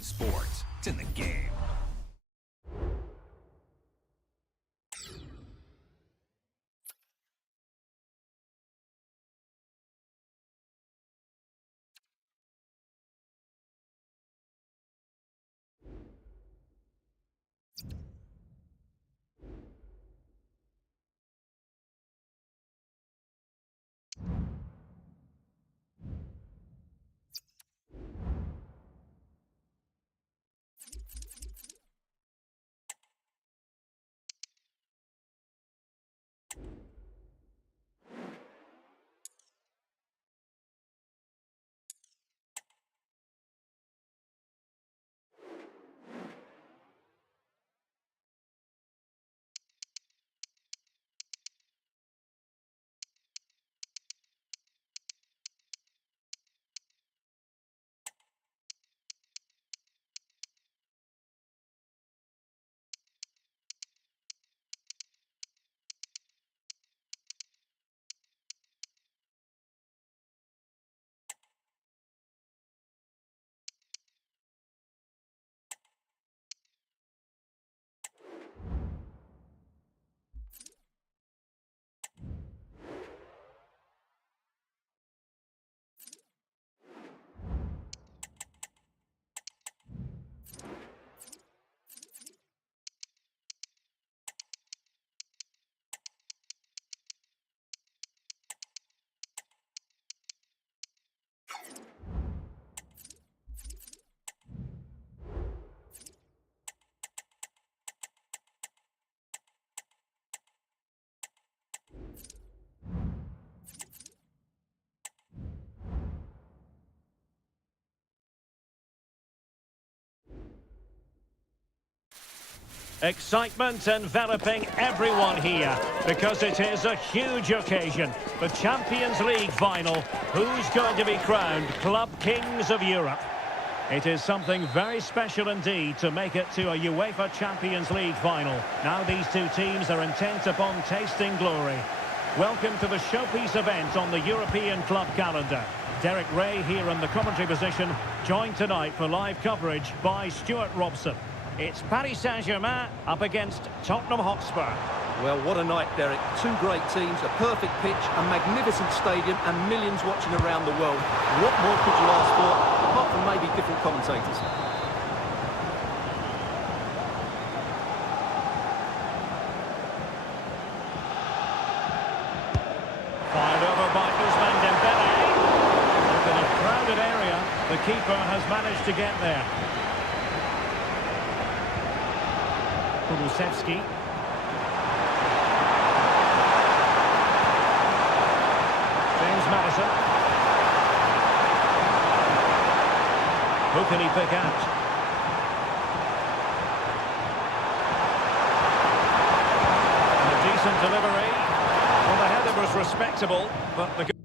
Sports. It's in the game. Excitement enveloping everyone here because it is a huge occasion. The Champions League final. Who's going to be crowned Club Kings of Europe? It is something very special indeed to make it to a UEFA Champions League final. Now these two teams are intent upon tasting glory. Welcome to the showpiece event on the European club calendar. Derek Ray here in the commentary position, joined tonight for live coverage by Stuart Robson. It's Paris Saint-Germain up against Tottenham Hotspur. Well, what a night, Derek. Two great teams, a perfect pitch, a magnificent stadium, and millions watching around the world. What more could you ask for, apart from maybe different commentators? Fired over by Ousmane Dembele. In a crowded area, the keeper has managed to get there. Kulusevski. James Maddison. Who can he pick out? And a decent delivery. Well, the header was respectable, but the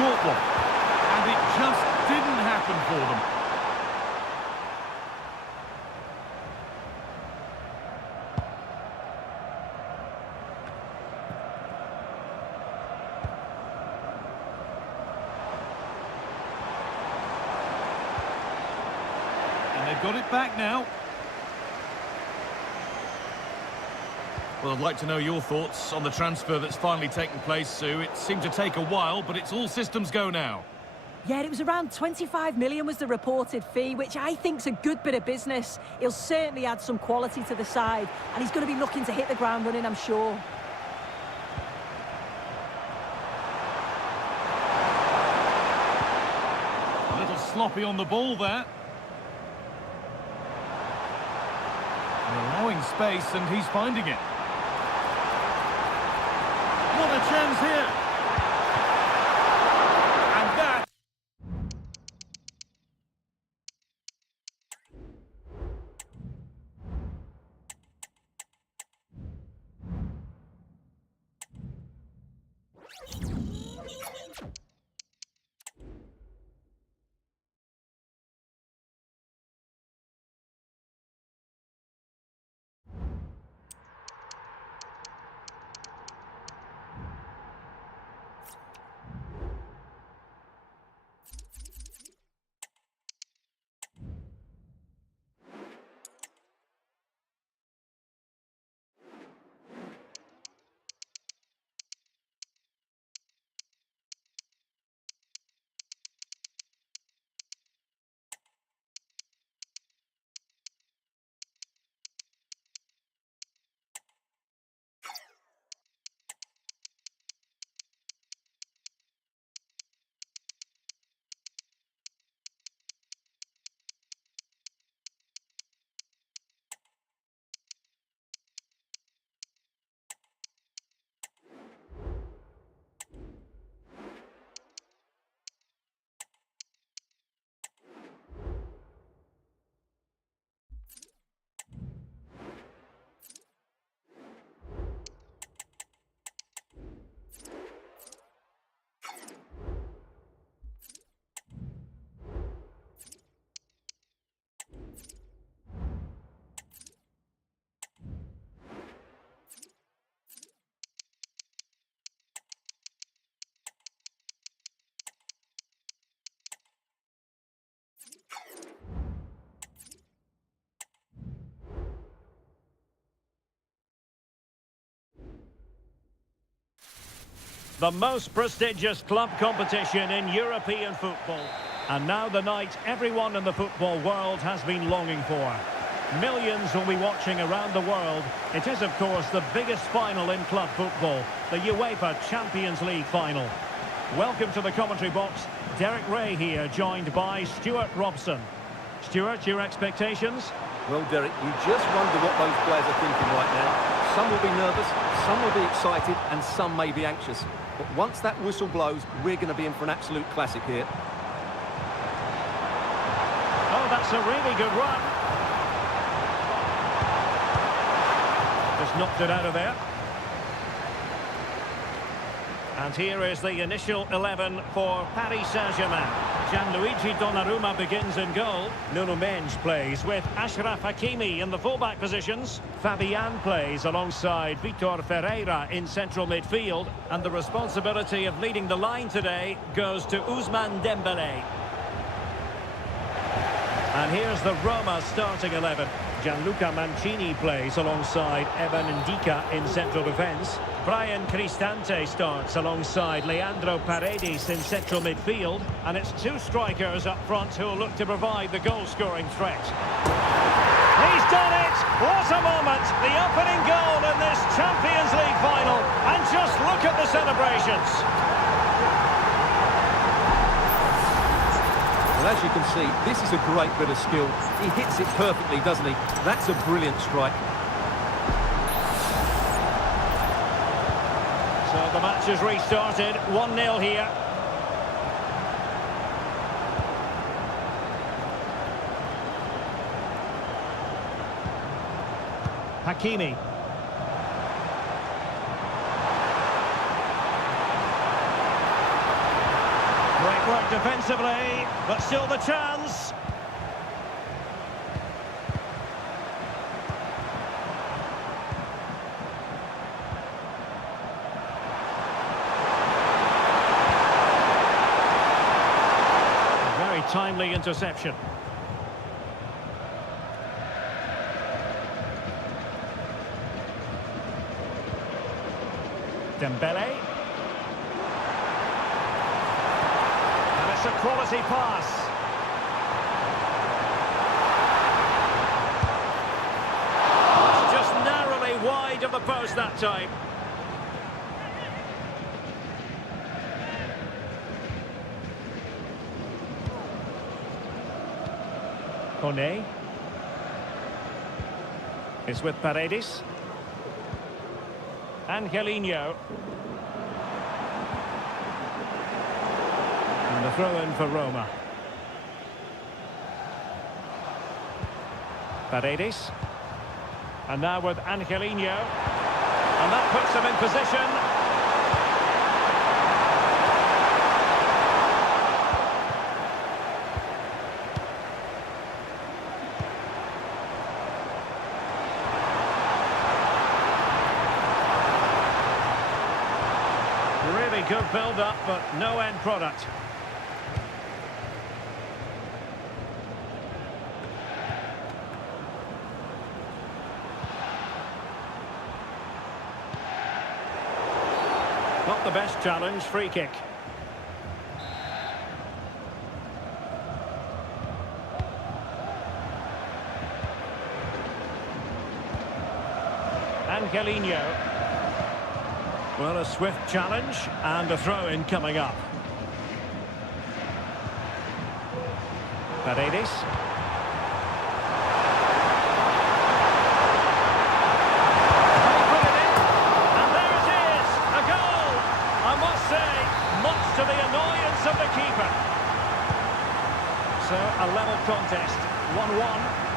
short one. And it just didn't happen for them. And they've got it back now. Well, I'd like to know your thoughts on the transfer that's finally taken place, Sue. It seemed to take a while, but it's all systems go now. Yeah, it was around 25 million was the reported fee, which I think's a good bit of business. He'll certainly add some quality to the side, and he's going to be looking to hit the ground running, I'm sure. A little sloppy on the ball there. Allowing space, and he's finding it. What a chance here! And that... The most prestigious club competition in European football. And now the night everyone in the football world has been longing for. Millions will be watching around the world. It is, of course, the biggest final in club football, the UEFA Champions League final. Welcome to the commentary box. Derek Ray here, joined by Stuart Robson. Stuart, your expectations? Well, Derek, you just wonder what those players are thinking right now. Some will be nervous, some will be excited, and some may be anxious. But once that whistle blows, we're going to be in for an absolute classic here. Oh, that's a really good run. Just knocked it out of there. And here is the initial 11 for Paris Saint-Germain. Gianluigi Donnarumma begins in goal. Nuno Mendes plays with Achraf Hakimi in the fullback positions. Fabian plays alongside Vitor Ferreira in central midfield. And the responsibility of leading the line today goes to Ousmane Dembélé. And here's the Roma starting 11. Gianluca Mancini plays alongside Evan Ndika in central defence. Brian Cristante starts alongside Leandro Paredes in central midfield. And it's two strikers up front who'll look to provide the goal-scoring threat. He's done it! What a moment! The opening goal in this Champions League final. And just look at the celebrations. Well, as you can see, this is a great bit of skill. He hits it perfectly, doesn't he? That's a brilliant strike. So the match has restarted. 1-0 here. Hakimi. work defensively, but still the chance. Very timely interception. Dembele. And it's a quality pass. It's just narrowly wide of the post that time. Kone. It's with Paredes. Angelino. And the throw-in for Roma. Paredes. And now with Angelino. And that puts them in position. Really good build-up, but no end product. Not the best challenge, free kick. Angelino. Well, a swift challenge and a throw-in coming up. Paredes. They put it in, and there it is, a goal. I must say, much to the annoyance of the keeper. So, a level contest, 1-1.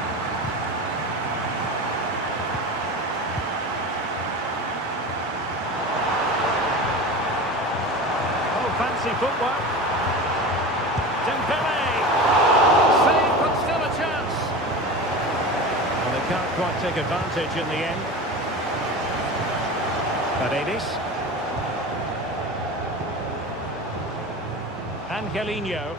Fancy footwork. Dembele. Save, but still a chance. Well, they can't quite take advantage in the end. Paredes. Angelino.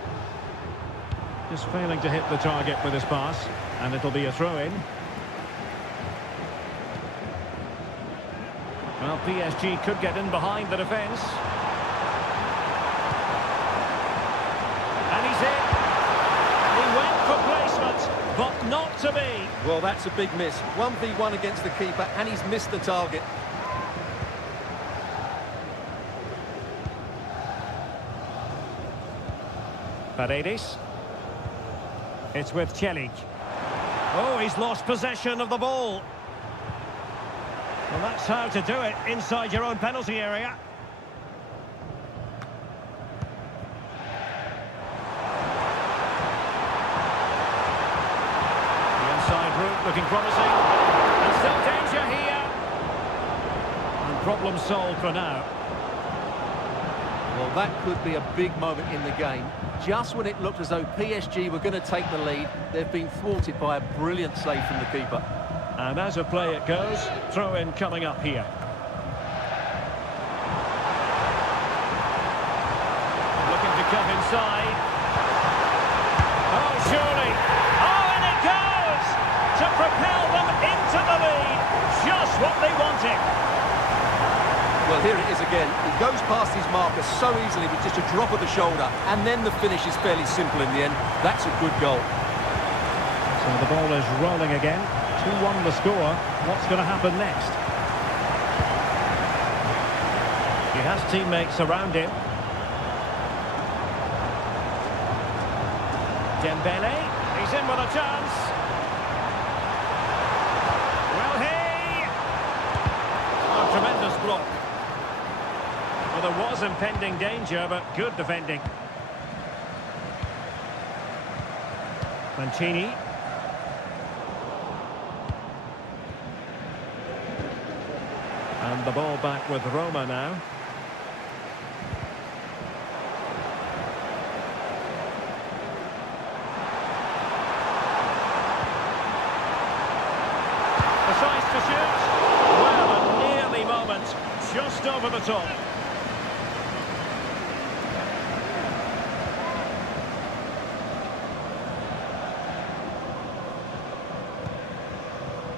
Just failing to hit the target with his pass. And it'll be a throw-in. Well, PSG could get in behind the defence. But not to be. Well, that's a big miss. 1v1 against the keeper, and he's missed the target. Paredes. It's with Celik. Oh, he's lost possession of the ball. Well, that's how to do it inside your own penalty area. Looking promising, and still danger here. And problem solved for now. Well, that could be a big moment in the game. Just when it looked as though PSG were going to take the lead, they've been thwarted by a brilliant save from the keeper. And as a play it goes, throw-in coming up here. Looking to come inside. Oh, surely. To propel them into the lead, just what they wanted. Well, here it is again. He goes past his marker so easily with just a drop of the shoulder, and then the finish is fairly simple in the end. That's a good goal. So the ball is rolling again. 2-1 the score. What's going to happen next? He has teammates around him. Dembele, he's in with a chance. Tremendous block. Well, there was impending danger, but good defending. Mancini. And the ball back with Roma now. to shoot. Well, a nearly moment, just over the top.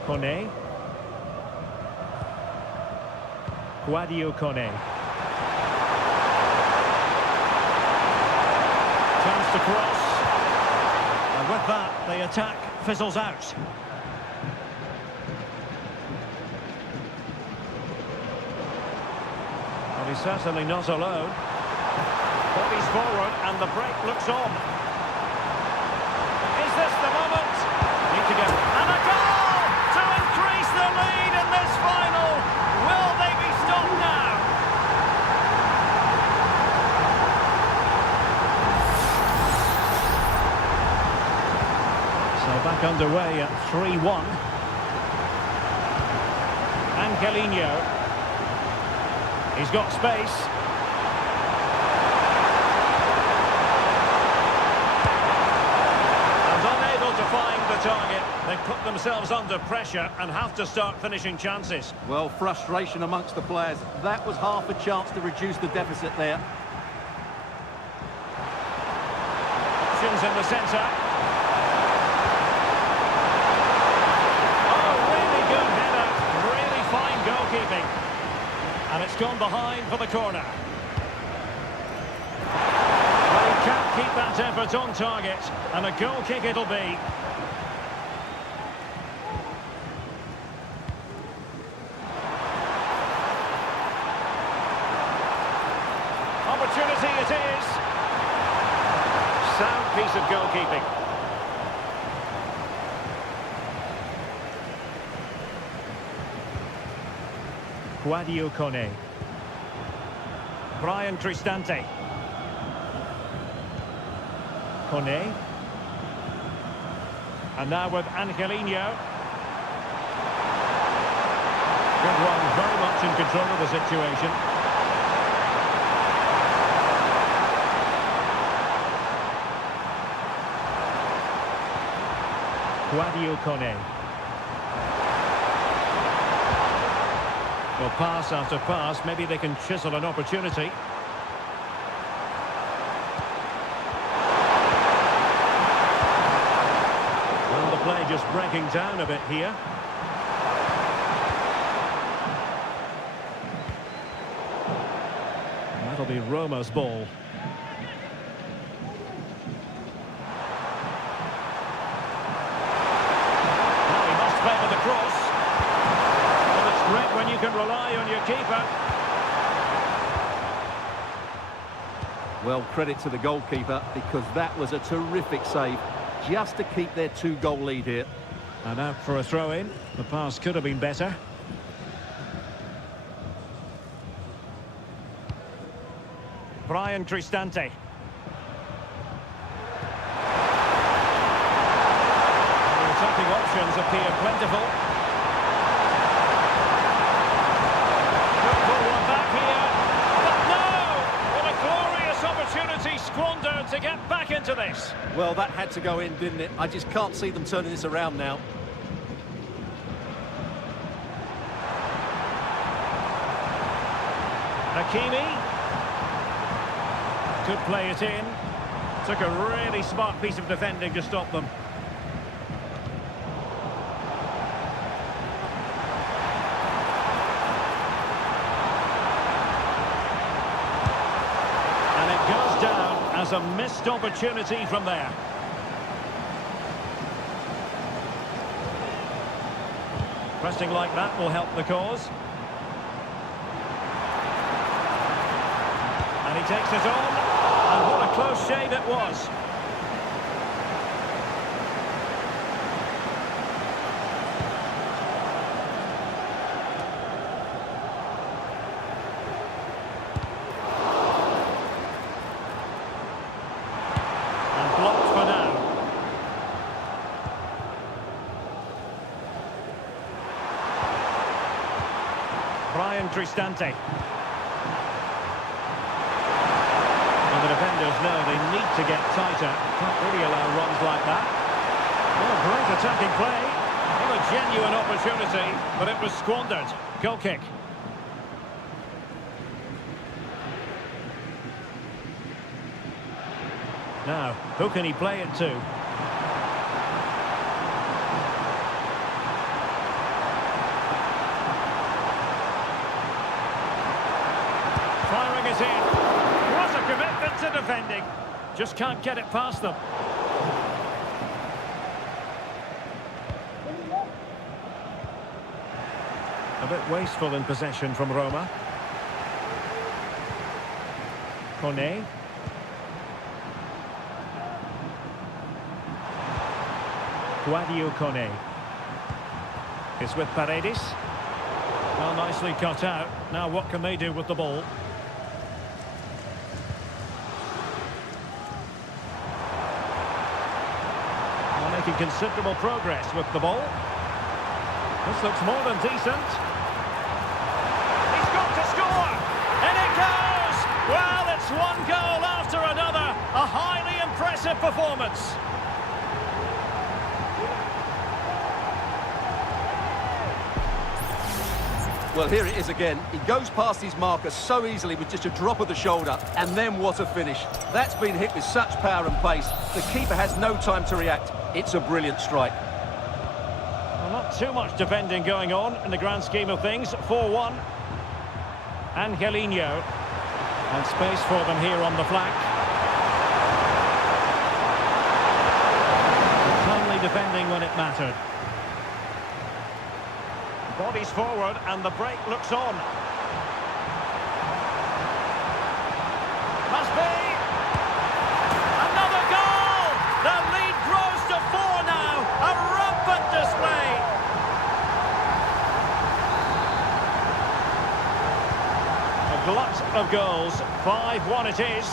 Kone. Kone. Chance to cross. And with that, the attack fizzles out. Well, he's certainly not alone. Bodies forward and the break looks on. Is this the moment? Need to get... And a goal to increase the lead in this final. Will they be stopped now? So back underway at 3-1. Angelino. He's got space. And unable to find the target. They've put themselves under pressure and have to start finishing chances. Well, frustration amongst the players. That was half a chance to reduce the deficit there. Options in the centre. Oh, really good header. Really fine goalkeeping. And it's gone behind for the corner. Well, he can't keep that effort on target. And a goal kick it'll be. Opportunity it is. Sound piece of goalkeeping. Kone. Brian Cristante. Kone. And now with Angelino. Good one, very much in control of the situation. Kone. Well, pass after pass, maybe they can chisel an opportunity. Well, the play just breaking down a bit here. That'll be Roma's ball. Now he must favour the cross. Great when you can rely on your keeper. Well, credit to the goalkeeper because that was a terrific save just to keep their 2-goal lead here. And out for a throw-in. The pass could have been better. Brian Cristante. The attacking options appear plentiful. Squandered to get back into this. Well, that had to go in, didn't it? I just can't see them turning this around now. Hakimi. Could play it in. Took a really smart piece of defending to stop them. As a missed opportunity from there. Pressing like that will help the cause. And he takes it on. And what a close shave it was. Brian Cristante. And the defenders know they need to get tighter. Can't really allow runs like that. Oh, great attacking play. Well, a genuine opportunity, but it was squandered. Goal kick. Now, who can he play it to? Firing it in. What a commitment to defending. Just can't get it past them. A bit wasteful in possession from Roma. Kone. Kone. It's with Paredes. Well, nicely cut out. Now what can they do with the ball? They're making considerable progress with the ball. This looks more than decent. He's got to score! And it goes! Well, it's one goal after another. A highly impressive performance. Well, here it is again. He goes past his marker so easily with just a drop of the shoulder, and then what a finish. That's been hit with such power and pace. The keeper has no time to react. It's a brilliant strike. Well, not too much defending going on in the grand scheme of things. 4-1. Angelino. And space for them here on the flank. Calmly defending when it mattered. Bodies forward and the break looks on. Must be! Another goal! The lead grows to 4 now. A rampant display. A glut of goals. 5-1 it is.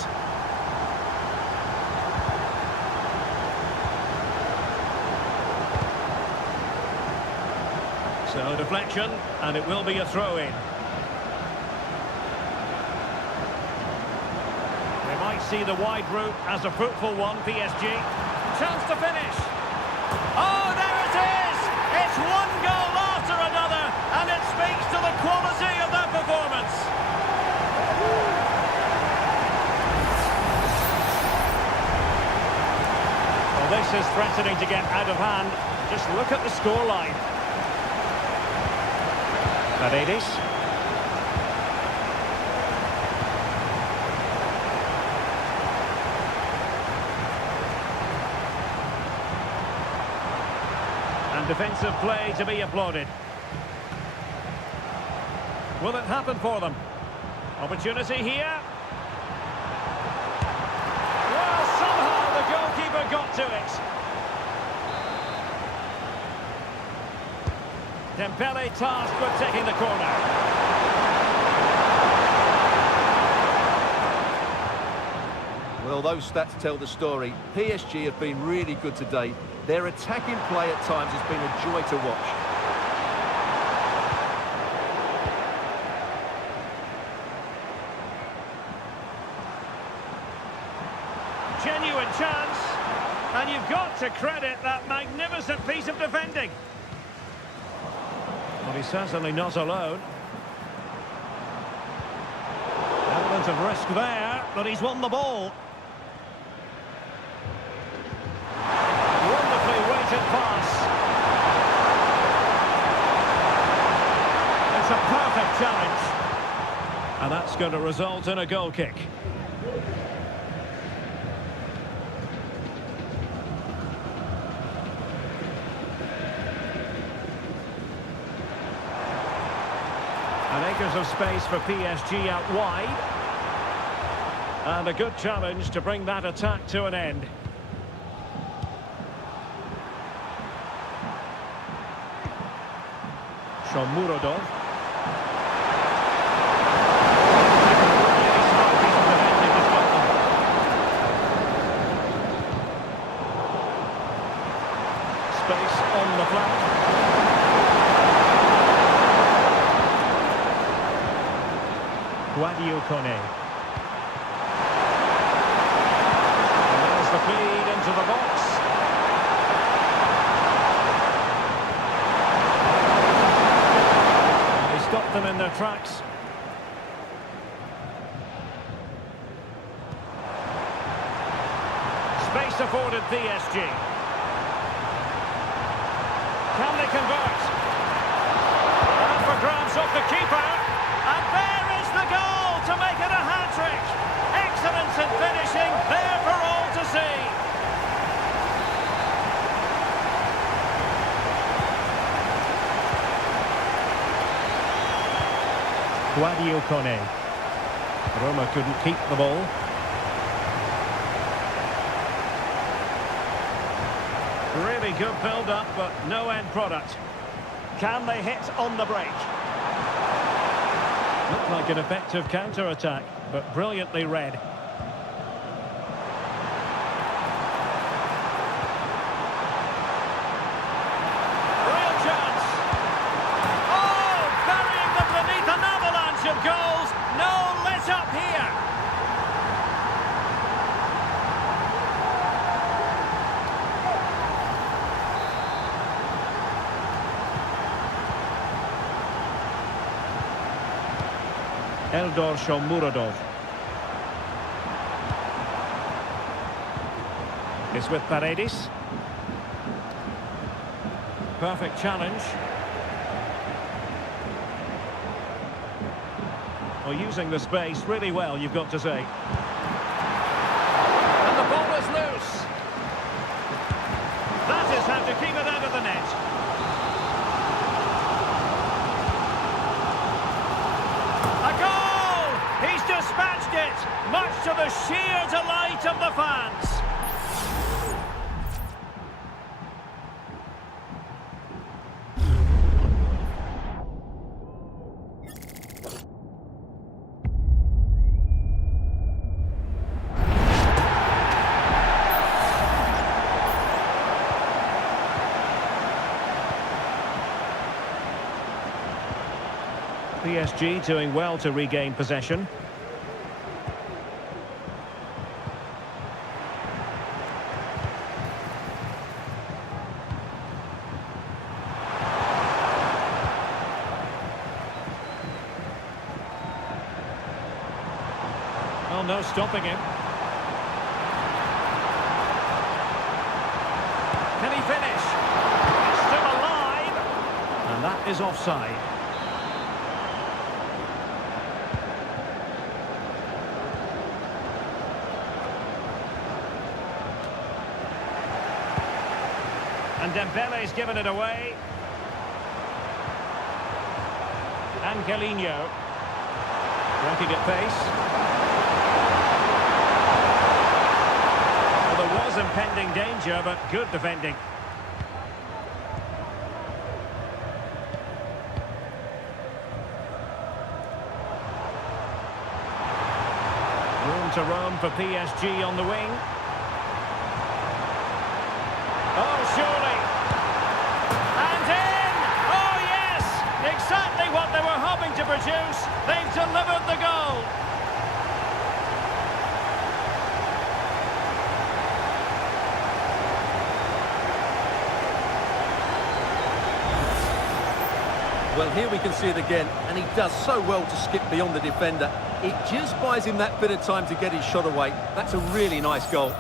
So deflection, and it will be a throw-in. We might see the wide route as a fruitful one, PSG. Chance to finish. Oh, there it is! It's one goal after another, and it speaks to the quality of that performance. Well, this is threatening to get out of hand. Just look at the scoreline. Paredes. And defensive play to be applauded. Will it happen for them? Opportunity here. Well, somehow the goalkeeper got to it. Dembele tasked with taking the corner. Well, those stats tell the story. PSG have been really good today. Their attacking play at times has been a joy to watch. Genuine chance. And you've got to credit that magnificent piece of defending. Well, he's certainly not alone. Element of risk there, but he's won the ball. Wonderfully weighted pass. It's a perfect challenge. And that's going to result in a goal kick. And acres of space for PSG out wide. And a good challenge to bring that attack to an end. Shomurodov. Space on the flank. Kone. And there's the feed into the box. Space afforded PSG. Can they convert? And for grabs off the keeper. And there is the goal to make it a hat-trick. Excellence in finishing, there for all to see. Guadio Kone. Roma couldn't keep the ball. Really good build-up, but no end product. Can they hit on the break? Looked like an effective counter-attack, but brilliantly read. Real chance! Oh, burying them beneath an avalanche of goals. No let-up here. Eldor Shomurodov. It's with Paredes. Perfect challenge. Well, using the space really well, you've got to say. And the ball is loose. That is how to keep it out of the net. A goal! He's dispatched it, much to the sheer delight of the fans. PSG doing well to regain possession. Well, no stopping him. Can he finish? He's still alive. And that is offside. And Dembele's given it away. Angelino. Working at pace. Well, there was impending danger, but good defending. Room to roam for PSG on the wing. Oh, surely. And in! Oh, yes! Exactly what they were hoping to produce. They've delivered the goal. Well, here we can see it again, and he does so well to skip beyond the defender. It just buys him that bit of time to get his shot away. That's a really nice goal.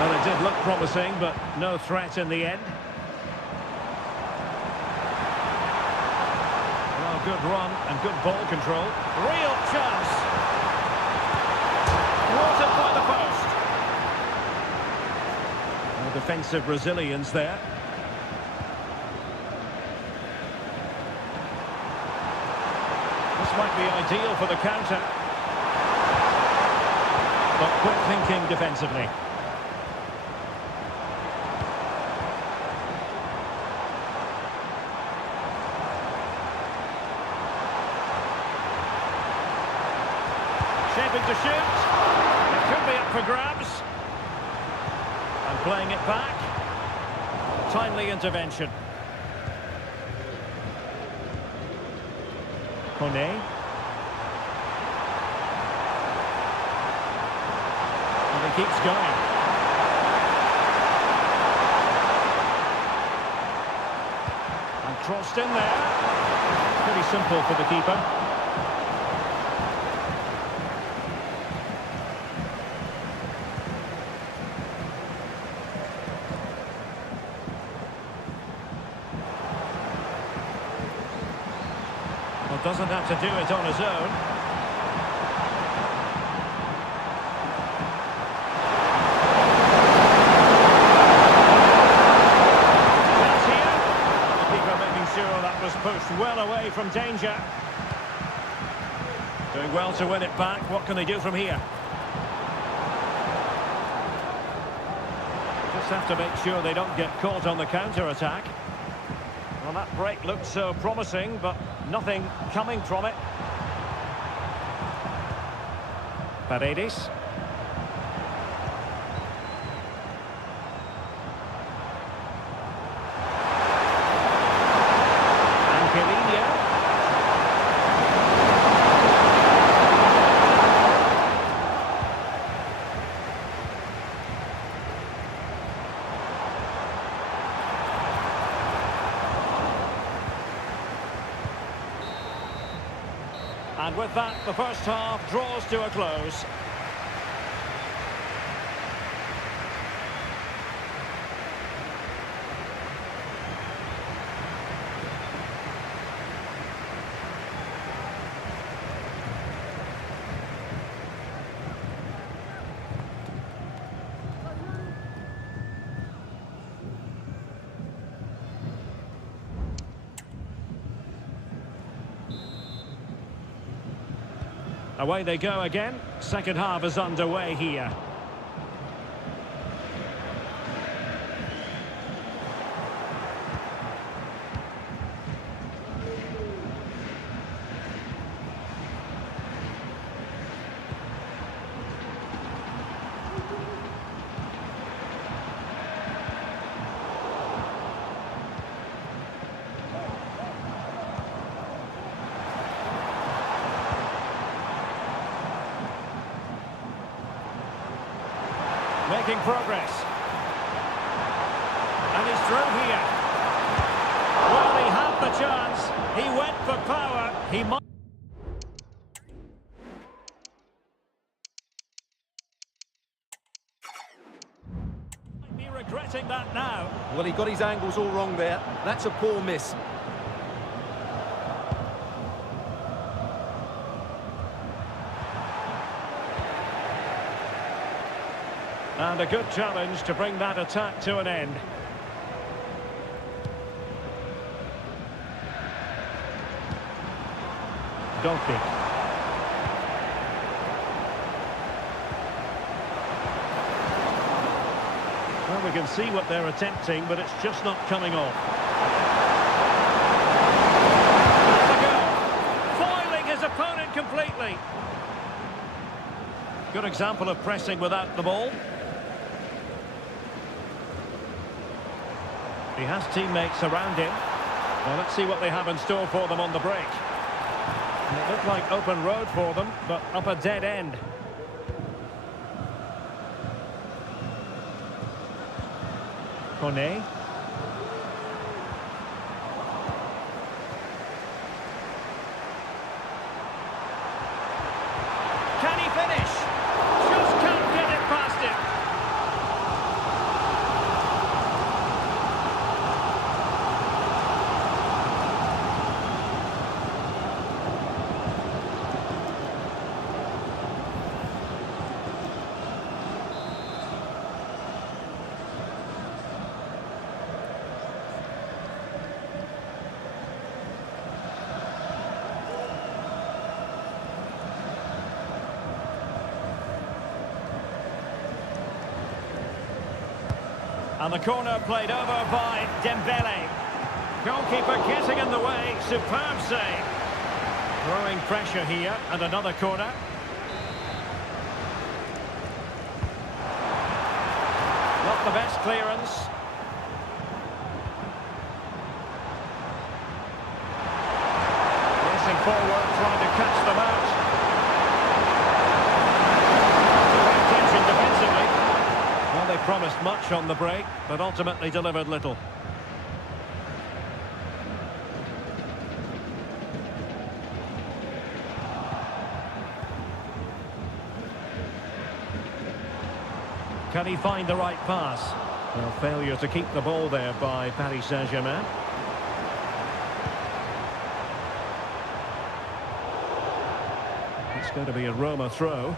Well, it did look promising, but no threat in the end. Well, good run and good ball control. Real chance. Watered by the post. Well, defensive resilience there. This might be ideal for the counter. But quick thinking defensively. Shaping to shoot. It could be up for grabs. And playing it back. Timely intervention. And he keeps going. And crossed in there. Pretty simple for the keeper. Well, doesn't have to do it on his own. Pushed well away from danger. Doing well to win it back. What can they do from here? Just have to make sure they don't get caught on the counter-attack. Well, that break looked so promising, but nothing coming from it. Paredes. And with that, the first half draws to a close. Away they go again. Second half is underway here. Making progress. And he's through here. Well, he had the chance. He went for power. He might be regretting that now. Well, he got his angles all wrong there. That's a poor miss. And a good challenge to bring that attack to an end. Donkey. Well, we can see what they're attempting, but it's just not coming off. That's a goal. Foiling his opponent completely. Good example of pressing without the ball. He has teammates around him. Well, let's see what they have in store for them on the break. And it looked like open road for them, but up a dead end. Kone. Can he finish? Just can't get it past him. And the corner played over by Dembele. Goalkeeper getting in the way. Superb save. Growing pressure here, and another corner. Not the best clearance. Racing forward, trying to catch them out. Attention defensively. Well, they promised much on the break, but ultimately delivered little. Can he find the right pass? Well, failure to keep the ball there by Paris Saint-Germain. It's going to be a Roma throw.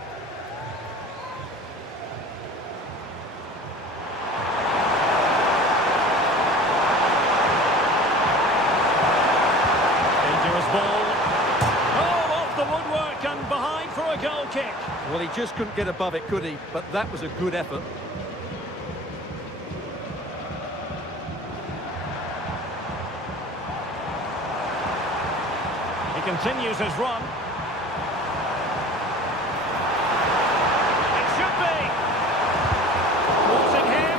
Dangerous ball. Oh, off the woodwork and behind for a goal kick. Well, he just couldn't get above it, could he? But that was a good effort. He continues his run. It should be. Forcing him.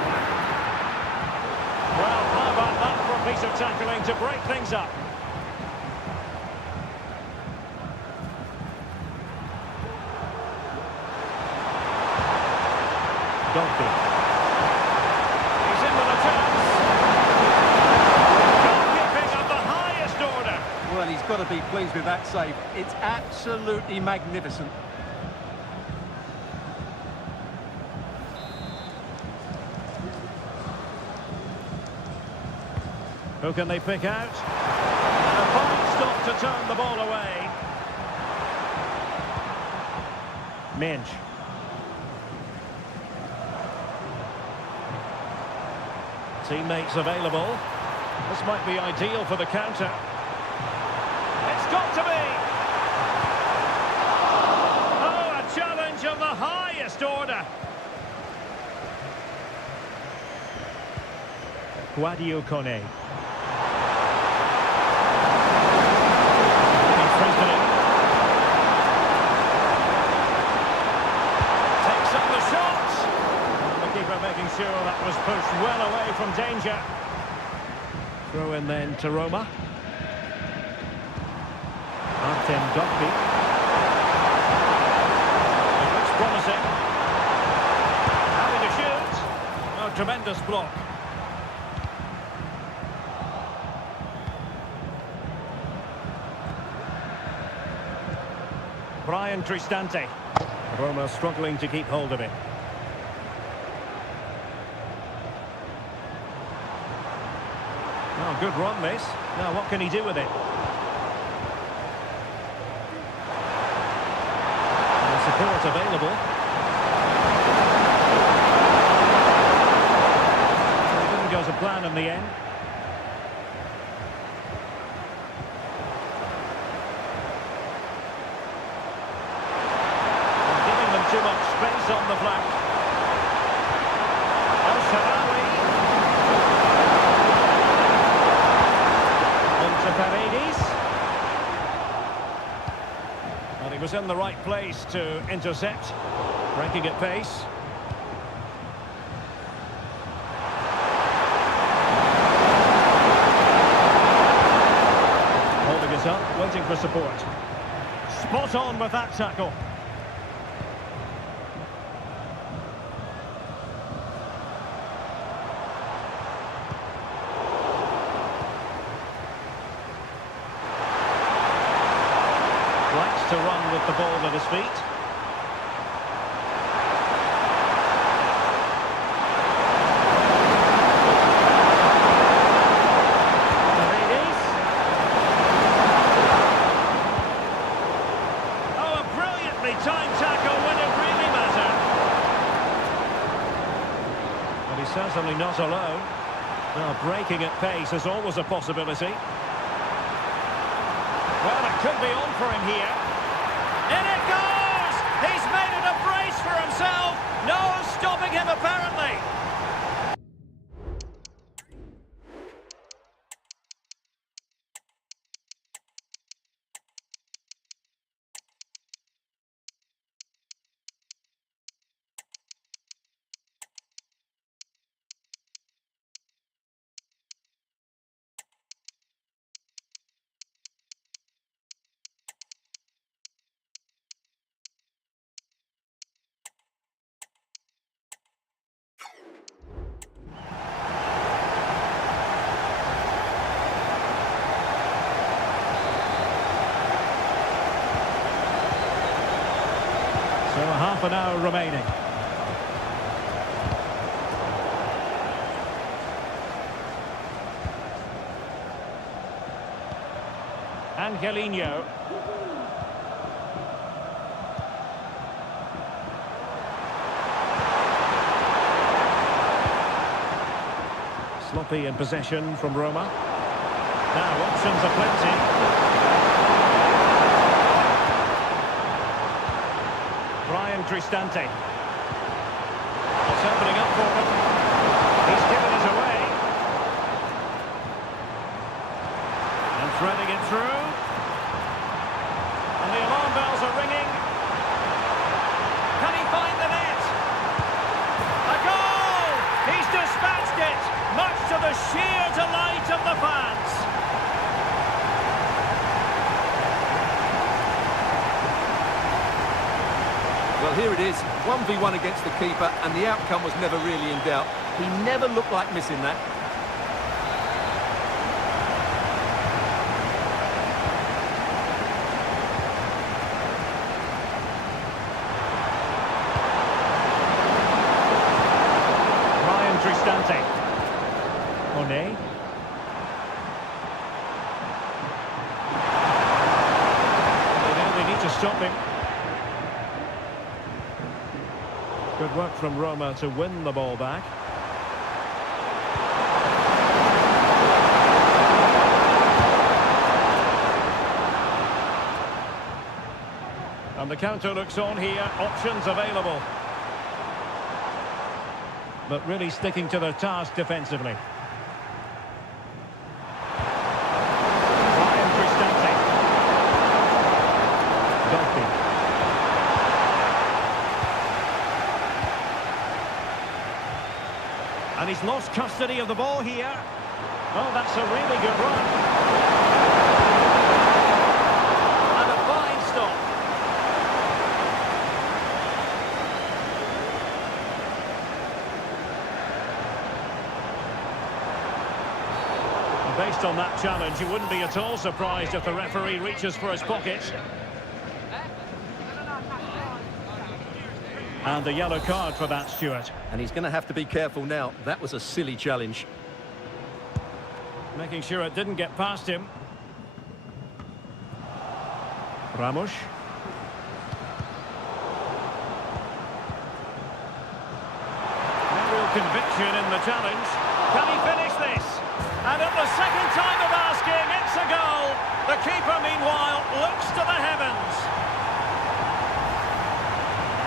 Well, how about that for a piece of tackling to break things up? Goleby. He's in with a chance. Goalkeeping of the highest order. Well, he's got to be pleased with that save. It's absolutely magnificent. Who can they pick out? And a fine stop to turn the ball away. Minge. Teammates available. This might be ideal for the counter. It's got to be! Oh, a challenge of the highest order. Guadio Kone. Takes up the shot. The keeper making sure that was pushed well away from danger. Throw in then to Roma. Artem Dokbi. It looks promising. Having to shoot. Oh, tremendous block. Brian Cristante. Roma struggling to keep hold of it. Oh, good run this. Now what can he do with it? And support available. It didn't go to plan in the end. Too much space on the flank. El Shaarawy. Into Paredes. Well, he was in the right place to intercept. Breaking at pace. Holding it up, waiting for support. Spot on with that tackle. Likes to run with the ball at his feet. Paredes. Oh, a brilliantly timed tackle when it really mattered. But he's certainly not alone. Well, breaking at pace is always a possibility. Well, it could be on for him here. In it goes! He's made it a brace for himself. No stopping him, apparently. half an hour remaining. Angelino. Sloppy in possession from Roma. Now options are plenty. Brian Cristante. It's opening up for them. He's given it away. And threading it through. And the alarm bells are ringing. Can he find the net? A goal! He's dispatched it, much to the sheer delight of the fans. Well, here it is, 1v1 against the keeper, and the outcome was never really in doubt. He never looked like missing that. Brian Cristante. One. They need to stop him. Good work from Roma to win the ball back. And the counter looks on here, options available. But really sticking to their task defensively. Brian Cristante. Gulfi. And he's lost custody of the ball here. Oh, that's a really good run. And a fine stop. And based on that challenge, you wouldn't be at all surprised if the referee reaches for his pocket. And a yellow card for that, Stuart. And he's going to have to be careful now. That was a silly challenge. Making sure it didn't get past him. Ramos. No real conviction in the challenge. Can he finish this? And at the second time of asking, it's a goal. The keeper, meanwhile, looks to the heavens.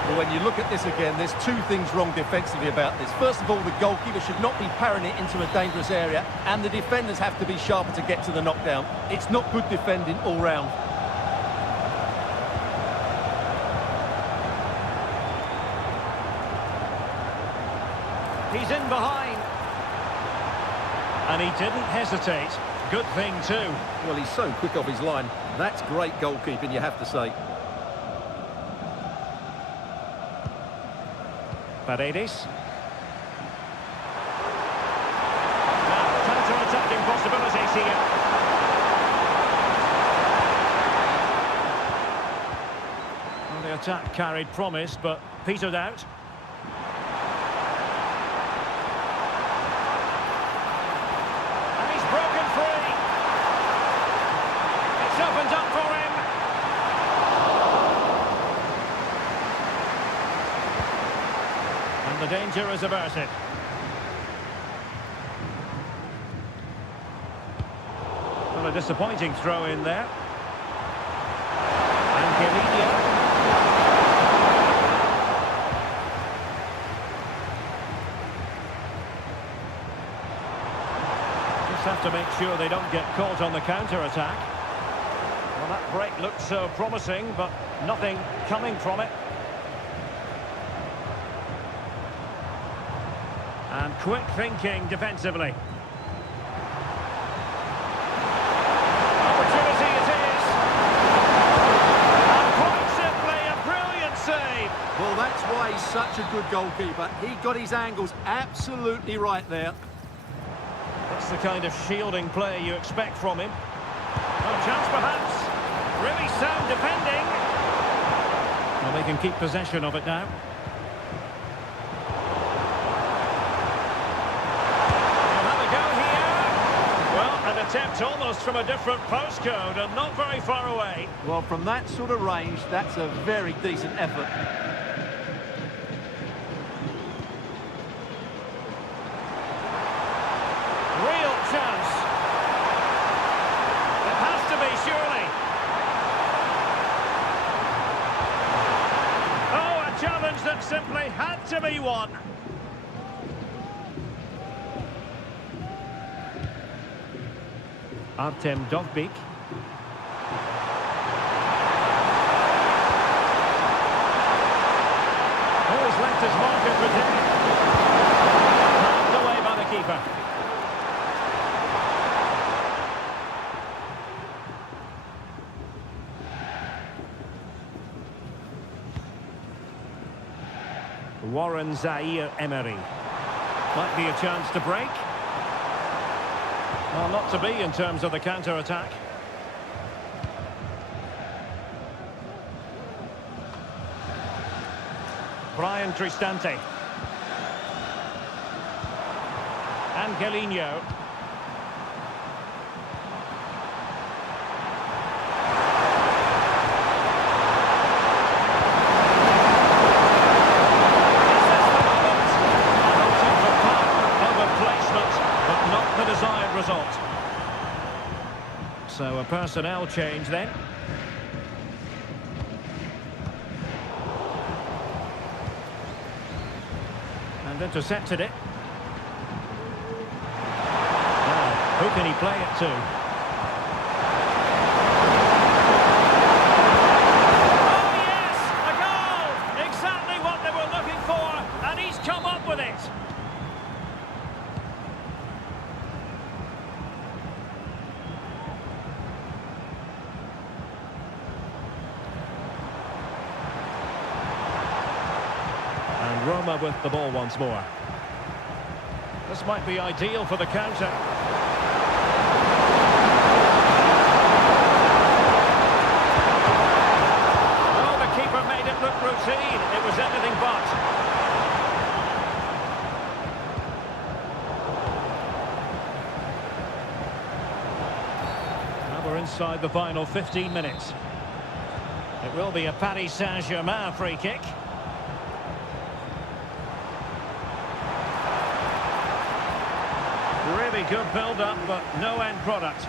Well, when you look at this again, there's two things wrong defensively about this. First of all, the goalkeeper should not be parrying it into a dangerous area, and the defenders have to be sharper to get to the knockdown. It's not good defending all round. He's in behind. And he didn't hesitate. Good thing too. Well, he's so quick off his line. That's great goalkeeping, you have to say. Paredes. Now, counter-attacking possibilities here. Well, the attack carried promise, but petered out. And he's broken free. It's opened up for him. The danger is averted. Well, a disappointing throw in there. Angelino. Just have to make sure they don't get caught on the counter-attack. Well, that break looked so promising, but nothing coming from it. And quick thinking defensively. Opportunity it is. And quite simply a brilliant save. Well, that's why he's such a good goalkeeper. He got his angles absolutely right there. That's the kind of shielding play you expect from him. Well, chance perhaps. Really sound defending. Well, they can keep possession of it now. They'll have a go here. Well, an attempt almost from a different postcode and not very far away. Well, from that sort of range, that's a very decent effort. Real chance. It has to be, surely. Oh, a challenge that simply had to be won. Artem Dovbik. Oh, he's left his marker for him. Knocked away by the keeper. Warren Zaire-Emery. Might be a chance to break. Well, not to be in terms of the counter-attack. Brian Cristante. Angelino. Result. So a personnel change then. And intercepted it. Now, who can he play it to? Oh yes! A goal! Exactly what they were looking for, and he's come up with it. Roma with the ball once more. This might be ideal for the counter. Oh, the keeper made it look routine. It was anything but. Now we're inside the final 15 minutes. It will be a Paris Saint-Germain free kick. Really good build-up, but no end product.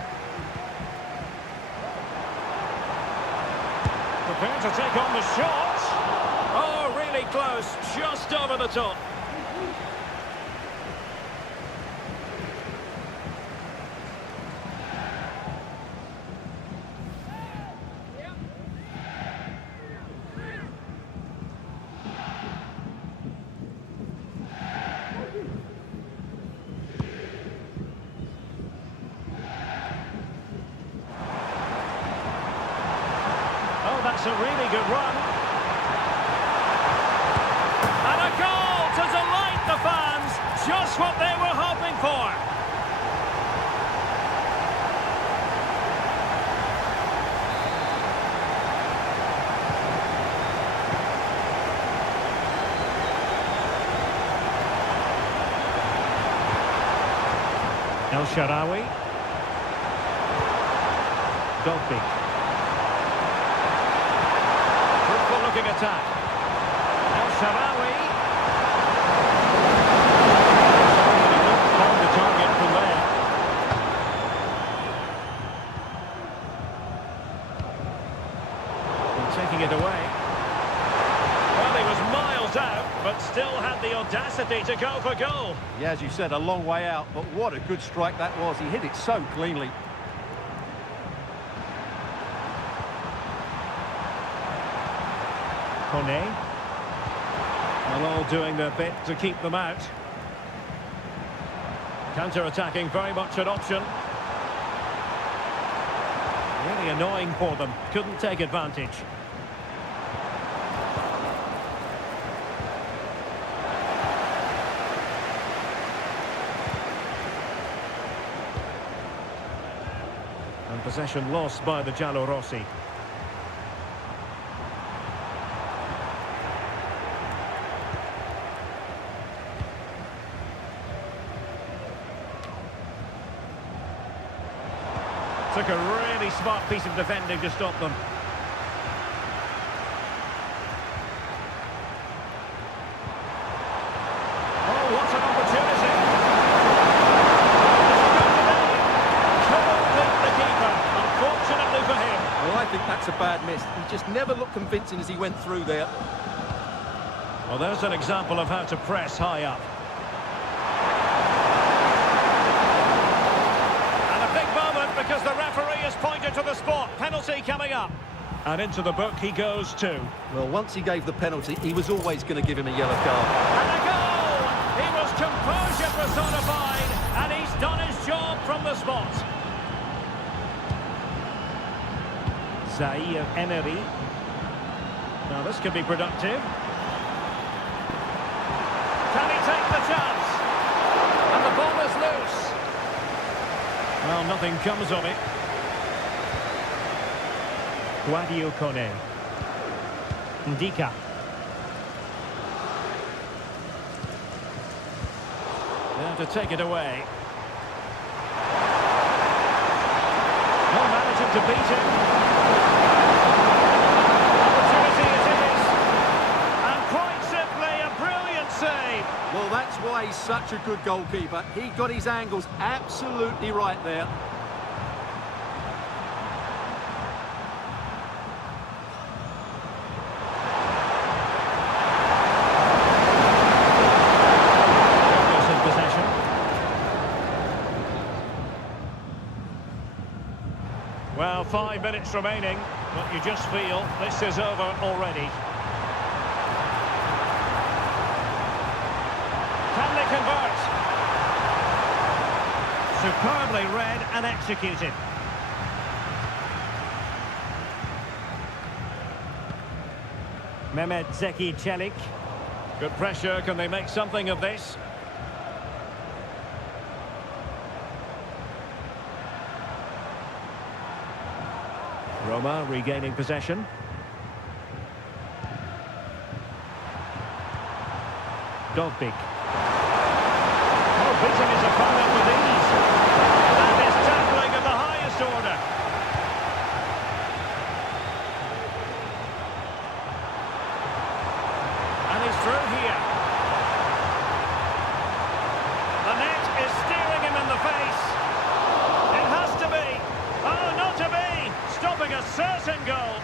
Prepared to take on the shot. Oh, really close, just over the top. That's a really good run. And a goal to delight the fans. Just what they were hoping for. El Shaarawy. Dovbik. Looking attack. El Shaarawy. Found the target from there. And taking it away. Well, he was miles out, but still had the audacity to go for goal. Yeah, as you said, a long way out, but what a good strike that was. He hit it so cleanly. Kone. Well, all doing their bit to keep them out. Counter-attacking, very much an option. Really annoying for them. Couldn't take advantage. And possession lost by the Giallorossi. Took a really smart piece of defending to stop them. Oh, what an opportunity! Couldn't beat the keeper, unfortunately for him. Well, I think that's a bad miss. He just never looked convincing as he went through there. Well, there's an example of how to press high up. Because the referee has pointed to the spot. Penalty coming up. And into the book he goes too. Well, once he gave the penalty, he was always going to give him a yellow card. And a goal! He was composure personified, and he's done his job from the spot. Zaire Emery. Now this could be productive. Can he take the chance? And the ball is loose. Well, nothing comes of it. Guadio Kone. Ndika. There to take it away. No managing to beat him. Opportunity it is. And quite simply a brilliant save. Well, that's why he's such a good goalkeeper. He got his angles absolutely right there. In possession. Well, 5 minutes remaining, but you just feel this is over already. Can they convert? Superbly read and executed. Mehmet Zeki Çelik. Good pressure, can they make something of this? Roma regaining possession. Dovbik. Oh, beating his opponent with ease. That is tackling of the highest order. And he's through here. The net is steering him in the face. It has to be. Oh, not to be. Stopping a certain goal.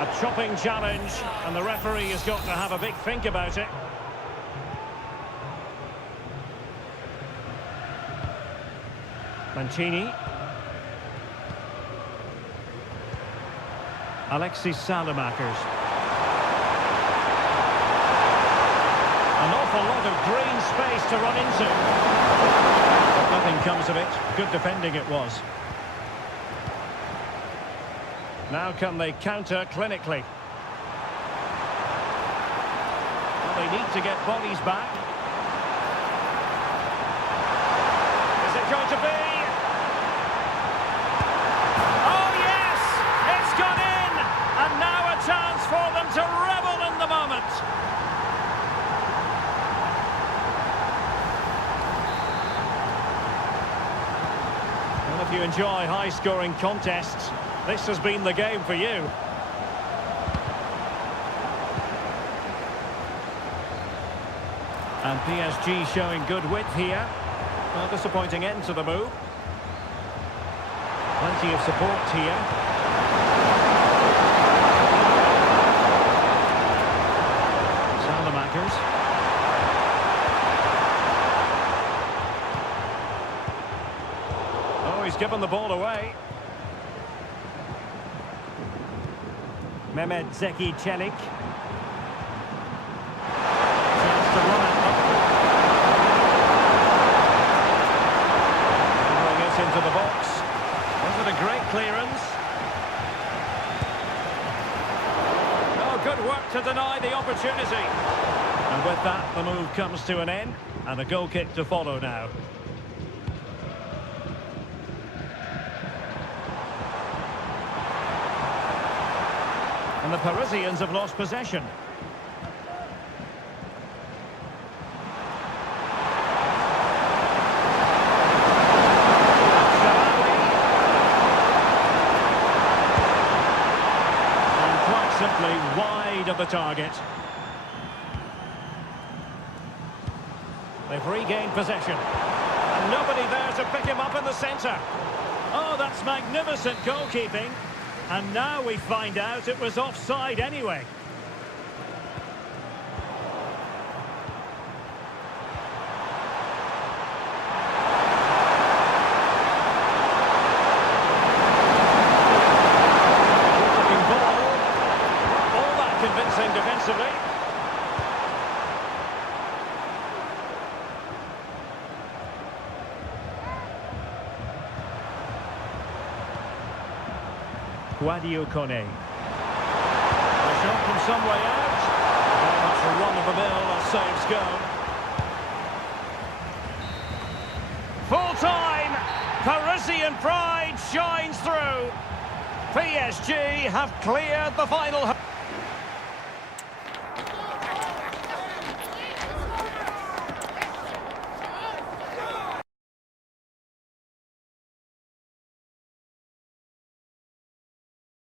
A chopping challenge, and the referee has got to have a big think about it. Mancini. Alexis Salamakers. An awful lot of green space to run into. But nothing comes of it. Good defending it was. Now can they counter clinically? Well, they need to get bodies back. Is it going to be? Oh yes! It's gone in! And now a chance for them to revel in the moment. Well, if you enjoy high-scoring contests, this has been the game for you. And PSG showing good width here. Well, disappointing end to the move. Plenty of support here. Salamakers. Oh, he's given the ball away. Mehmet Zeki Çelik. Chance to run it up. Bring it into the box. Was it a great clearance? Oh, good work to deny the opportunity. And with that, the move comes to an end, and a goal kick to follow now. And the Parisians have lost possession. wide of the target. They've regained possession. And nobody there to pick him up in the centre. Oh, that's magnificent goalkeeping. And now we find out it was offside anyway. Looking ball. All that convincing defensively. Guadio Kone. A shot from some way out. Very much a run-of-the-mill as saves go. Full-time! Parisian pride shines through. PSG have cleared the final.